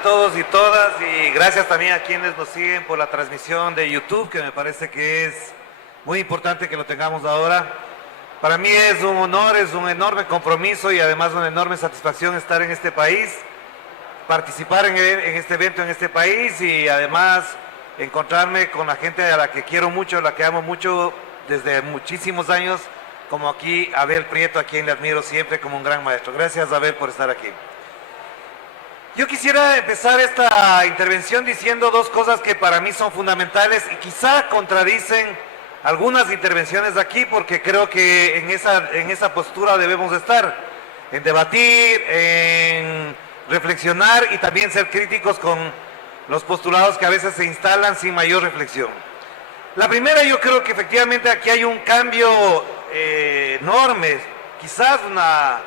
a todos y todas, y gracias también a quienes nos siguen por la transmisión de YouTube, que me parece que es muy importante que lo tengamos ahora. Para mí es un honor, es un enorme compromiso y además una enorme satisfacción estar en este país, participar en este evento en este país y además encontrarme con la gente a la que quiero mucho, a la que amo mucho desde muchísimos años, como aquí Abel Prieto, a quien le admiro siempre como un gran maestro. Gracias, Abel, por estar aquí. Yo quisiera empezar esta intervención diciendo dos cosas que para mí son fundamentales y quizá contradicen algunas intervenciones de aquí, porque creo que en esa postura debemos estar, en debatir, en reflexionar y también ser críticos con los postulados que a veces se instalan sin mayor reflexión. La primera, yo creo que efectivamente aquí hay un cambio enorme, quizás una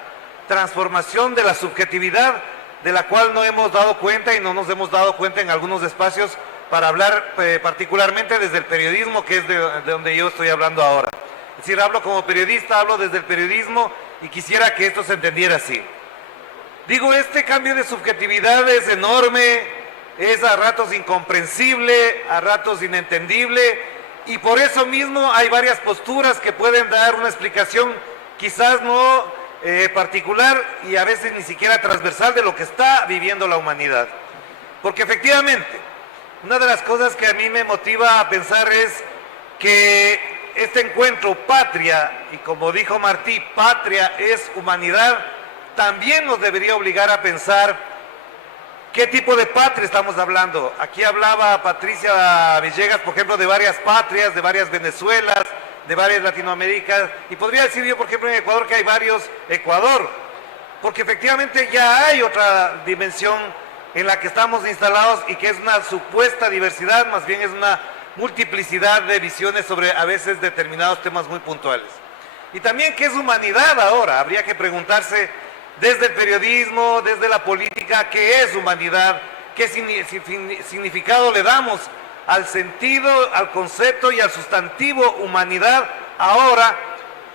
transformación de la subjetividad, de la cual no hemos dado cuenta y no nos hemos dado cuenta en algunos espacios para hablar particularmente desde el periodismo, que es de donde yo estoy hablando ahora. Es decir, hablo como periodista, hablo desde el periodismo y quisiera que esto se entendiera así. Digo, este cambio de subjetividad es enorme, es a ratos incomprensible, a ratos inentendible, y por eso mismo hay varias posturas que pueden dar una explicación quizás no particular y a veces ni siquiera transversal de lo que está viviendo la humanidad. Porque efectivamente, una de las cosas que a mí me motiva a pensar es que este encuentro patria, y como dijo Martí, patria es humanidad, también nos debería obligar a pensar qué tipo de patria estamos hablando. Aquí hablaba Patricia Villegas, por ejemplo, de varias patrias, de varias Venezuelas, de varias Latinoaméricas, y podría decir yo, por ejemplo, en Ecuador que hay varios Ecuador, porque efectivamente ya hay otra dimensión en la que estamos instalados y que es una supuesta diversidad, más bien es una multiplicidad de visiones sobre a veces determinados temas muy puntuales. Y también qué es humanidad ahora, habría que preguntarse desde el periodismo, desde la política, qué es humanidad, qué significado le damos al sentido, al concepto y al sustantivo humanidad ahora,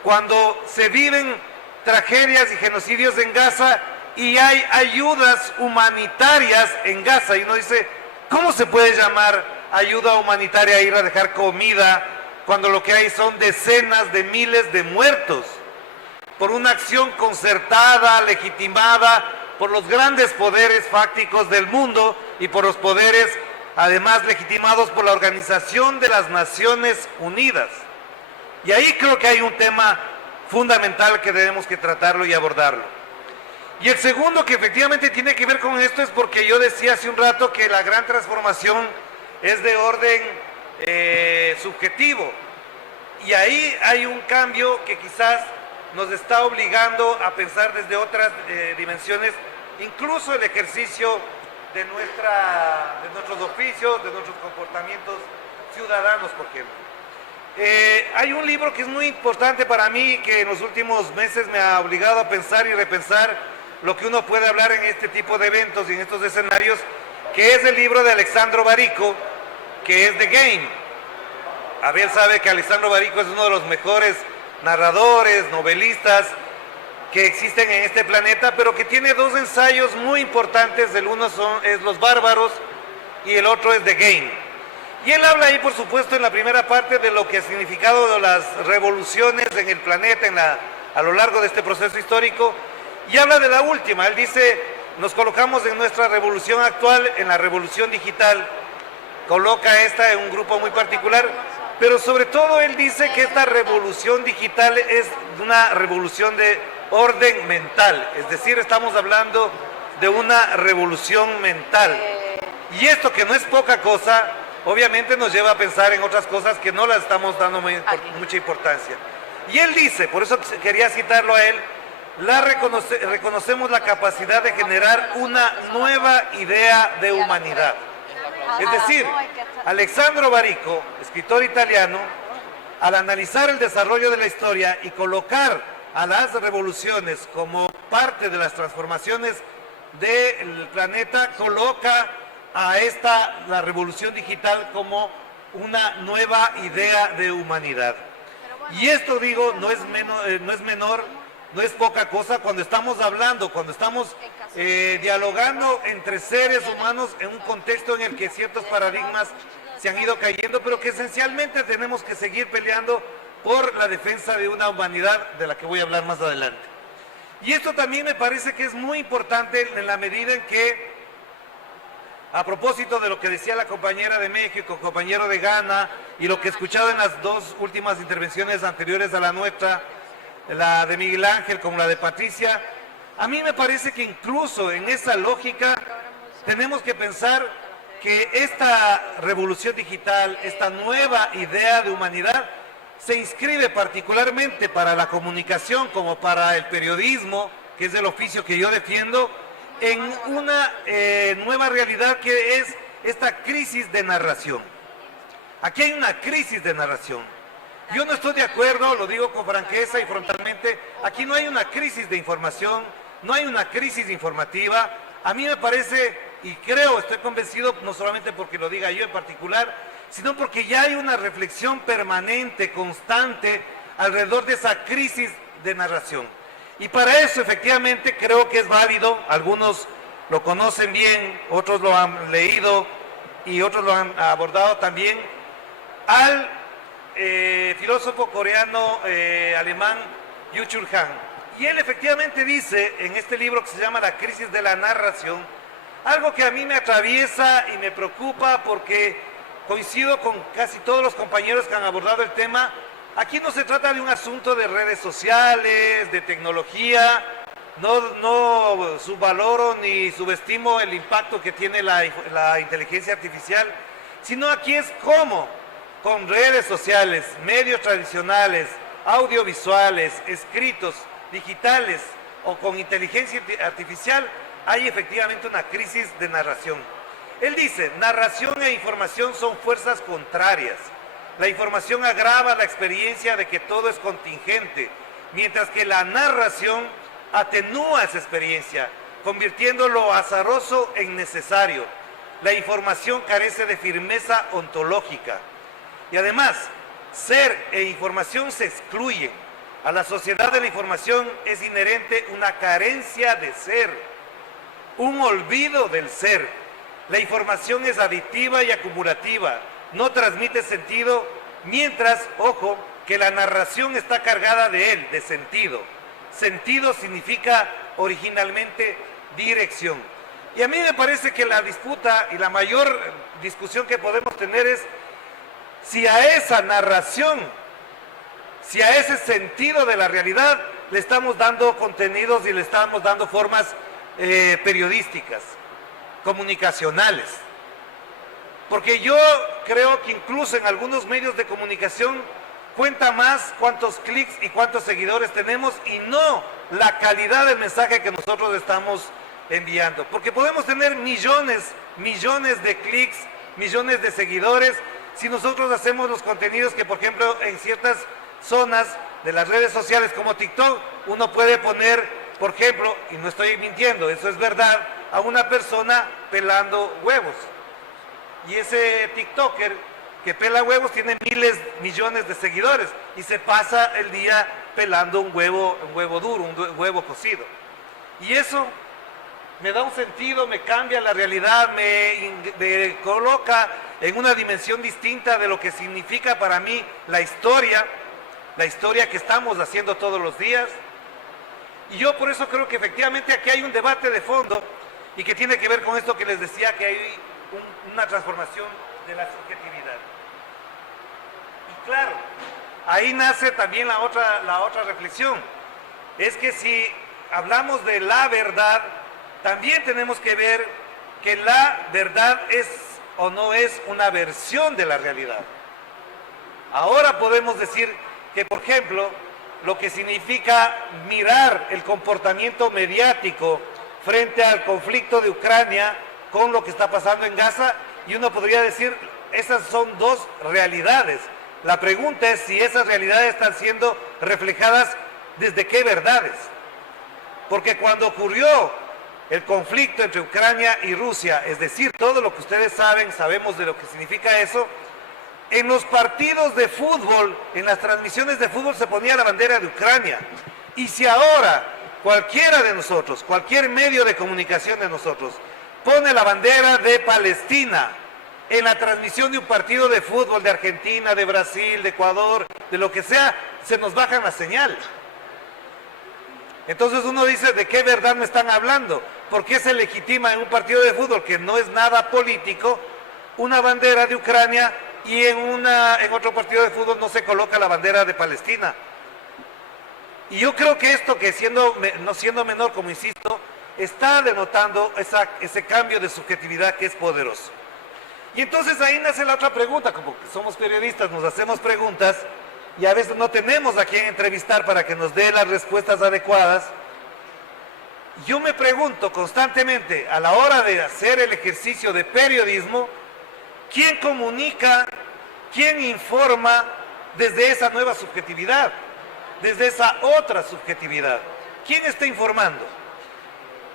cuando se viven tragedias y genocidios en Gaza y hay ayudas humanitarias en Gaza. Y uno dice, ¿cómo se puede llamar ayuda humanitaria ir a dejar comida cuando lo que hay son decenas de miles de muertos por una acción concertada, legitimada por los grandes poderes fácticos del mundo y por los poderes además legitimados por la Organización de las Naciones Unidas? Y ahí creo que hay un tema fundamental que debemos que tratarlo y abordarlo. Y el segundo, que efectivamente tiene que ver con esto, es porque yo decía hace un rato que la gran transformación es de orden subjetivo. Y ahí hay un cambio que quizás nos está obligando a pensar desde otras dimensiones, incluso el ejercicio de nuestros oficios, de nuestros comportamientos ciudadanos, por ejemplo. Hay un libro que es muy importante para mí, que en los últimos meses me ha obligado a pensar y repensar lo que uno puede hablar en este tipo de eventos y en estos escenarios, que es el libro de Alejandro Barico, que es The Game. Abel sabe que Alejandro Barico es uno de los mejores narradores, novelistas que existen en este planeta, pero que tiene dos ensayos muy importantes. El uno es Los Bárbaros y el otro es The Game. Y él habla ahí, por supuesto, en la primera parte de lo que ha significado las revoluciones en el planeta a lo largo de este proceso histórico, y habla de la última. Él dice, nos colocamos en nuestra revolución actual, en la revolución digital, coloca esta en un grupo muy particular, pero sobre todo él dice que esta revolución digital es una revolución de orden mental, es decir, estamos hablando de una revolución mental. Y esto, que no es poca cosa, obviamente nos lleva a pensar en otras cosas que no las estamos dando mucha importancia. Y él dice, por eso quería citarlo a él, reconocemos la capacidad de generar una nueva idea de humanidad. Es decir, Alejandro Barico, escritor italiano, al analizar el desarrollo de la historia y colocar a las revoluciones como parte de las transformaciones del planeta, coloca a la revolución digital como una nueva idea de humanidad. Y esto, digo, no es menor no es poca cosa cuando estamos hablando, cuando estamos dialogando entre seres humanos en un contexto en el que ciertos paradigmas se han ido cayendo, pero que esencialmente tenemos que seguir peleando por la defensa de una humanidad de la que voy a hablar más adelante. Y esto también me parece que es muy importante en la medida en que, a propósito de lo que decía la compañera de México, el compañero de Ghana, y lo que he escuchado en las dos últimas intervenciones anteriores a la nuestra, la de Miguel Ángel como la de Patricia, a mí me parece que incluso en esa lógica tenemos que pensar que esta revolución digital, esta nueva idea de humanidad, se inscribe particularmente para la comunicación como para el periodismo, que es el oficio que yo defiendo, en una nueva realidad que es esta crisis de narración. Aquí hay una crisis de narración. Yo no estoy de acuerdo, lo digo con franqueza y frontalmente, aquí no hay una crisis de información, no hay una crisis informativa. A mí me parece, y creo, estoy convencido, no solamente porque lo diga yo en particular, sino porque ya hay una reflexión permanente, constante, alrededor de esa crisis de narración. Y para eso, efectivamente, creo que es válido, algunos lo conocen bien, otros lo han leído y otros lo han abordado también, al filósofo coreano alemán Byung-Chul Han. Y él efectivamente dice en este libro que se llama La crisis de la narración, algo que a mí me atraviesa y me preocupa porque coincido con casi todos los compañeros que han abordado el tema. Aquí no se trata de un asunto de redes sociales, de tecnología, no subvaloro ni subestimo el impacto que tiene la inteligencia artificial, sino aquí es cómo con redes sociales, medios tradicionales, audiovisuales, escritos, digitales o con inteligencia artificial, hay efectivamente una crisis de narración. Él dice, narración e información son fuerzas contrarias. La información agrava la experiencia de que todo es contingente, mientras que la narración atenúa esa experiencia, convirtiendo lo azaroso en necesario. La información carece de firmeza ontológica. Y además, ser e información se excluyen. A la sociedad de la información es inherente una carencia de ser, un olvido del ser. La información es aditiva y acumulativa, no transmite sentido, mientras, ojo, que la narración está cargada de él, de sentido. Sentido significa originalmente dirección. Y a mí me parece que la disputa y la mayor discusión que podemos tener es si a esa narración, si a ese sentido de la realidad le estamos dando contenidos y le estamos dando formas periodísticas, comunicacionales. Porque yo creo que incluso en algunos medios de comunicación cuenta más cuántos clics y cuántos seguidores tenemos y no la calidad del mensaje que nosotros estamos enviando. Porque podemos tener millones de clics, millones de seguidores, si nosotros hacemos los contenidos que, por ejemplo, en ciertas zonas de las redes sociales como TikTok, uno puede poner, por ejemplo, y no estoy mintiendo, eso es verdad, a una persona pelando huevos. Y ese TikToker que pela huevos tiene miles, millones de seguidores y se pasa el día pelando un huevo duro, un huevo cocido. Y eso me da un sentido, me cambia la realidad, me coloca en una dimensión distinta de lo que significa para mí la historia que estamos haciendo todos los días. Y yo por eso creo que efectivamente aquí hay un debate de fondo y que tiene que ver con esto que les decía, que hay una transformación de la subjetividad. Y claro, ahí nace también la otra reflexión. Es que si hablamos de la verdad, también tenemos que ver que la verdad es o no es una versión de la realidad. Ahora podemos decir que, por ejemplo, lo que significa mirar el comportamiento mediático frente al conflicto de Ucrania con lo que está pasando en Gaza, y uno podría decir, esas son dos realidades. La pregunta es si esas realidades están siendo reflejadas desde qué verdades. Porque cuando ocurrió el conflicto entre Ucrania y Rusia, es decir, todo lo que ustedes saben, sabemos de lo que significa eso, en los partidos de fútbol, en las transmisiones de fútbol se ponía la bandera de Ucrania. Y si ahora cualquiera de nosotros, cualquier medio de comunicación de nosotros, pone la bandera de Palestina en la transmisión de un partido de fútbol de Argentina, de Brasil, de Ecuador, de lo que sea, se nos baja la señal. Entonces uno dice, ¿de qué verdad me están hablando? ¿Por qué se legitima en un partido de fútbol que no es nada político una bandera de Ucrania y en otro partido de fútbol no se coloca la bandera de Palestina? Y yo creo que esto, que no siendo menor, como insisto, está denotando ese cambio de subjetividad que es poderoso. Y entonces ahí nace la otra pregunta, como que somos periodistas, nos hacemos preguntas y a veces no tenemos a quien entrevistar para que nos dé las respuestas adecuadas. Yo me pregunto constantemente, a la hora de hacer el ejercicio de periodismo, ¿quién comunica, quién informa desde esa nueva subjetividad, desde esa otra subjetividad? ¿Quién está informando?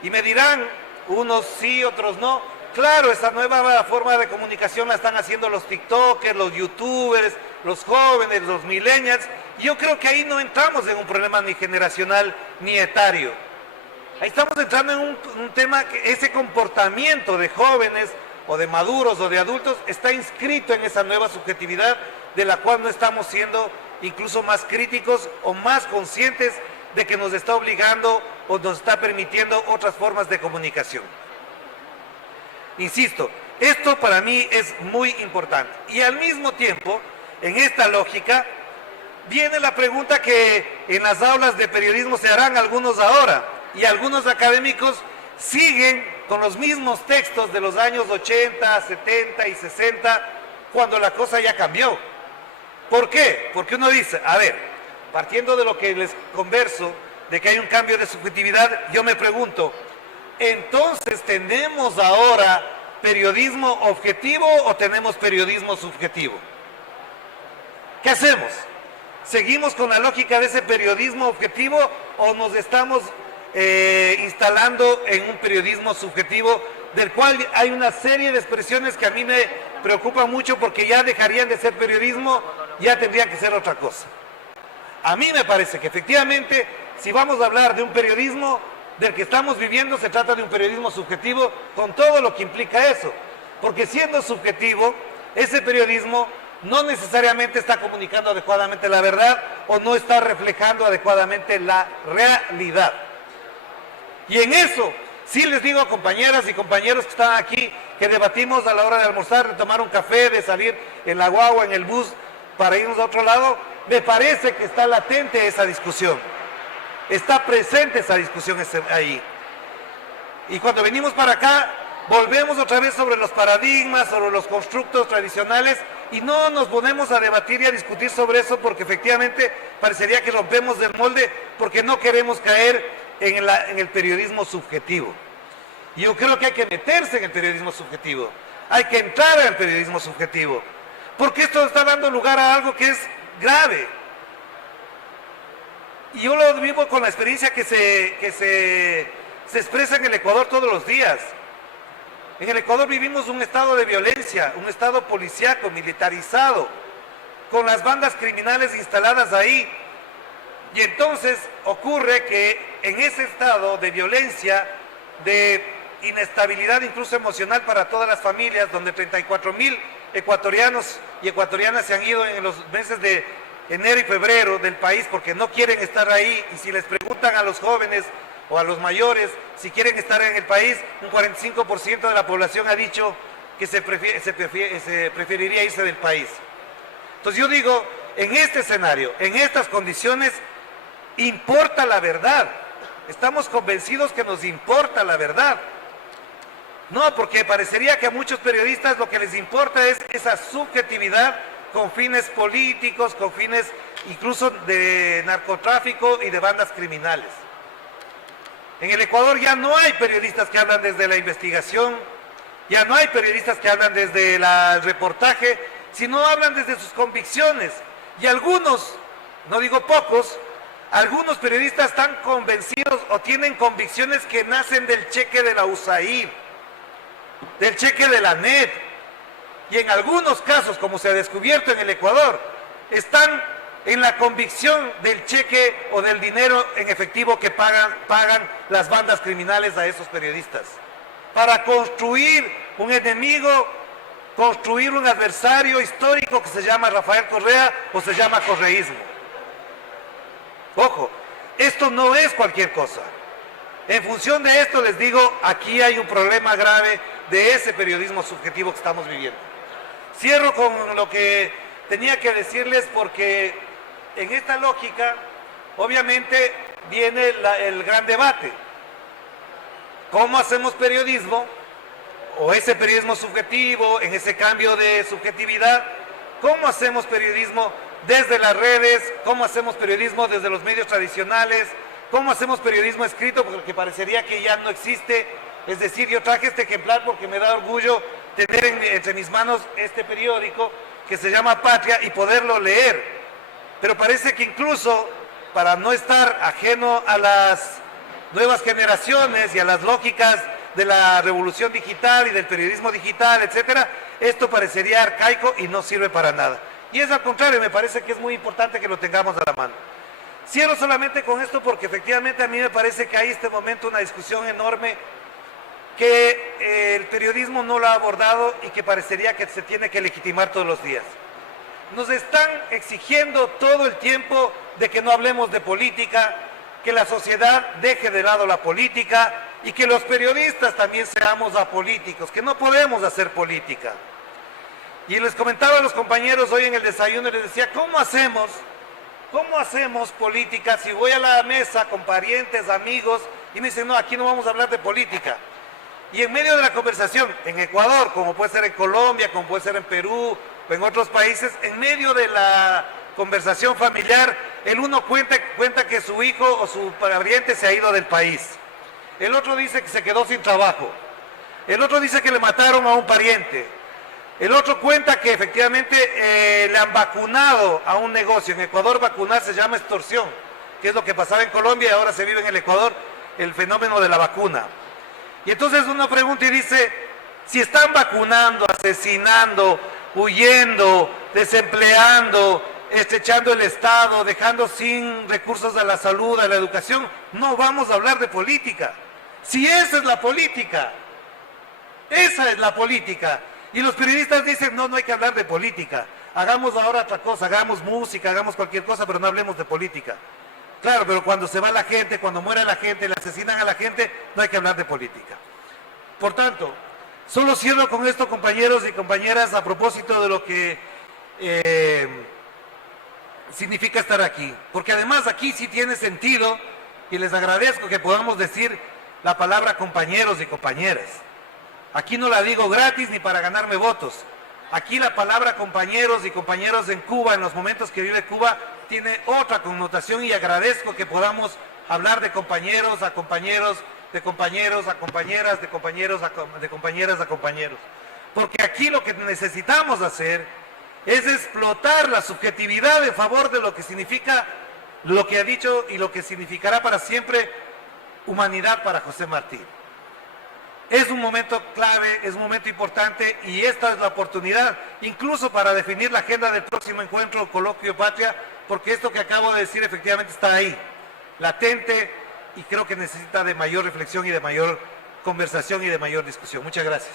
Y me dirán, unos sí, otros no. Claro, esa nueva forma de comunicación la están haciendo los tiktokers, los youtubers, los jóvenes, los millennials. Y yo creo que ahí no entramos en un problema ni generacional ni etario. Ahí estamos entrando en un tema que ese comportamiento de jóvenes o de maduros o de adultos está inscrito en esa nueva subjetividad de la cual no estamos siendo incluso más críticos o más conscientes de que nos está obligando o nos está permitiendo otras formas de comunicación. Insisto, esto para mí es muy importante. Y al mismo tiempo, en esta lógica, viene la pregunta que en las aulas de periodismo se harán algunos ahora, y algunos académicos siguen con los mismos textos de los años 80, 70 y 60, cuando la cosa ya cambió. ¿Por qué? Porque uno dice, a ver, partiendo de lo que les converso, de que hay un cambio de subjetividad, yo me pregunto, entonces, ¿tenemos ahora periodismo objetivo o tenemos periodismo subjetivo? ¿Qué hacemos? ¿Seguimos con la lógica de ese periodismo objetivo o nos estamos instalando en un periodismo subjetivo del cual hay una serie de expresiones que a mí me preocupan mucho porque ya dejarían de ser periodismo, ya tendrían que ser otra cosa? A mí me parece que efectivamente, si vamos a hablar de un periodismo del que estamos viviendo, se trata de un periodismo subjetivo con todo lo que implica eso, porque siendo subjetivo, ese periodismo no necesariamente está comunicando adecuadamente la verdad o no está reflejando adecuadamente la realidad. Y en eso, sí les digo a compañeras y compañeros que están aquí, que debatimos a la hora de almorzar, de tomar un café, de salir en la guagua, en el bus, para irnos a otro lado, me parece que está latente esa discusión. Está presente esa discusión ahí. Y cuando venimos para acá, volvemos otra vez sobre los paradigmas, sobre los constructos tradicionales, y no nos ponemos a debatir y a discutir sobre eso porque efectivamente parecería que rompemos el molde porque no queremos caer en el periodismo subjetivo. Y yo creo que hay que meterse en el periodismo subjetivo. Hay que entrar en el periodismo subjetivo. Porque esto está dando lugar a algo que es grave. Y yo lo vivo con la experiencia que se expresa en el Ecuador todos los días. En el Ecuador vivimos un estado de violencia, un estado policíaco, militarizado, con las bandas criminales instaladas ahí. Y entonces ocurre que en ese estado de violencia, de inestabilidad incluso emocional para todas las familias, donde 34,000 ecuatorianos y ecuatorianas se han ido en los meses de enero y febrero del país porque no quieren estar ahí, y si les preguntan a los jóvenes o a los mayores si quieren estar en el país, un 45% de la población ha dicho que se preferiría irse del país. Entonces yo digo, en este escenario, en estas condiciones, importa la verdad. Estamos convencidos que nos importa la verdad. No, porque parecería que a muchos periodistas lo que les importa es esa subjetividad con fines políticos, con fines incluso de narcotráfico y de bandas criminales. En el Ecuador ya no hay periodistas que hablan desde la investigación, ya no hay periodistas que hablan desde el reportaje, sino hablan desde sus convicciones. Y algunos, no digo pocos, algunos periodistas están convencidos o tienen convicciones que nacen del cheque de la USAID, del cheque de la NET, y en algunos casos, como se ha descubierto en el Ecuador, están en la convicción del cheque o del dinero en efectivo que pagan las bandas criminales a esos periodistas, para construir un enemigo, construir un adversario histórico que se llama Rafael Correa o se llama correísmo. Ojo, esto no es cualquier cosa. En función de esto les digo, aquí hay un problema grave de ese periodismo subjetivo que estamos viviendo. Cierro con lo que tenía que decirles porque en esta lógica, obviamente, viene el gran debate. ¿Cómo hacemos periodismo? O ese periodismo subjetivo, en ese cambio de subjetividad, ¿cómo hacemos periodismo desde las redes? ¿Cómo hacemos periodismo desde los medios tradicionales? ¿Cómo hacemos periodismo escrito? Porque parecería que ya no existe. Es decir, yo traje este ejemplar porque me da orgullo tener entre mis manos este periódico que se llama Patria y poderlo leer. Pero parece que incluso, para no estar ajeno a las nuevas generaciones y a las lógicas de la revolución digital y del periodismo digital, etcétera, esto parecería arcaico y no sirve para nada. Y es al contrario, me parece que es muy importante que lo tengamos a la mano. Cierro solamente con esto porque efectivamente a mí me parece que hay en este momento una discusión enorme que el periodismo no lo ha abordado y que parecería que se tiene que legitimar todos los días. Nos están exigiendo todo el tiempo de que no hablemos de política, que la sociedad deje de lado la política y que los periodistas también seamos apolíticos, que no podemos hacer política. Y les comentaba a los compañeros hoy en el desayuno y les decía, ¿cómo hacemos política si voy a la mesa con parientes, amigos y me dicen, no, aquí no vamos a hablar de política? Y en medio de la conversación, en Ecuador, como puede ser en Colombia, como puede ser en Perú o en otros países, en medio de la conversación familiar, el uno cuenta que su hijo o su pariente se ha ido del país. El otro dice que se quedó sin trabajo. El otro dice que le mataron a un pariente. El otro cuenta que efectivamente le han vacunado a un negocio. En Ecuador vacunar se llama extorsión, que es lo que pasaba en Colombia y ahora se vive en el Ecuador, el fenómeno de la vacuna. Y entonces uno pregunta y dice, si están vacunando, asesinando, huyendo, desempleando, estrechando el Estado, dejando sin recursos a la salud, a la educación, no vamos a hablar de política. Si esa es la política, esa es la política. Y los periodistas dicen, no, no hay que hablar de política. Hagamos ahora otra cosa, hagamos música, hagamos cualquier cosa, pero no hablemos de política. Claro, pero cuando se va la gente, cuando muere la gente, le asesinan a la gente, no hay que hablar de política. Por tanto, solo cierro con esto, compañeros y compañeras, a propósito de lo que significa estar aquí. Porque además aquí sí tiene sentido, y les agradezco que podamos decir la palabra compañeros y compañeras. Aquí no la digo gratis ni para ganarme votos. Aquí la palabra compañeros y compañeros en Cuba, en los momentos que vive Cuba, tiene otra connotación y agradezco que podamos hablar de compañeros a compañeros, de compañeros a compañeras, de compañeros de compañeras a compañeros. Porque aquí lo que necesitamos hacer es explotar la subjetividad en favor de lo que significa, lo que ha dicho y lo que significará para siempre humanidad para José Martí. Es un momento clave, es un momento importante y esta es la oportunidad incluso para definir la agenda del próximo encuentro Coloquio Patria, porque esto que acabo de decir efectivamente está ahí, latente y creo que necesita de mayor reflexión y de mayor conversación y de mayor discusión. Muchas gracias.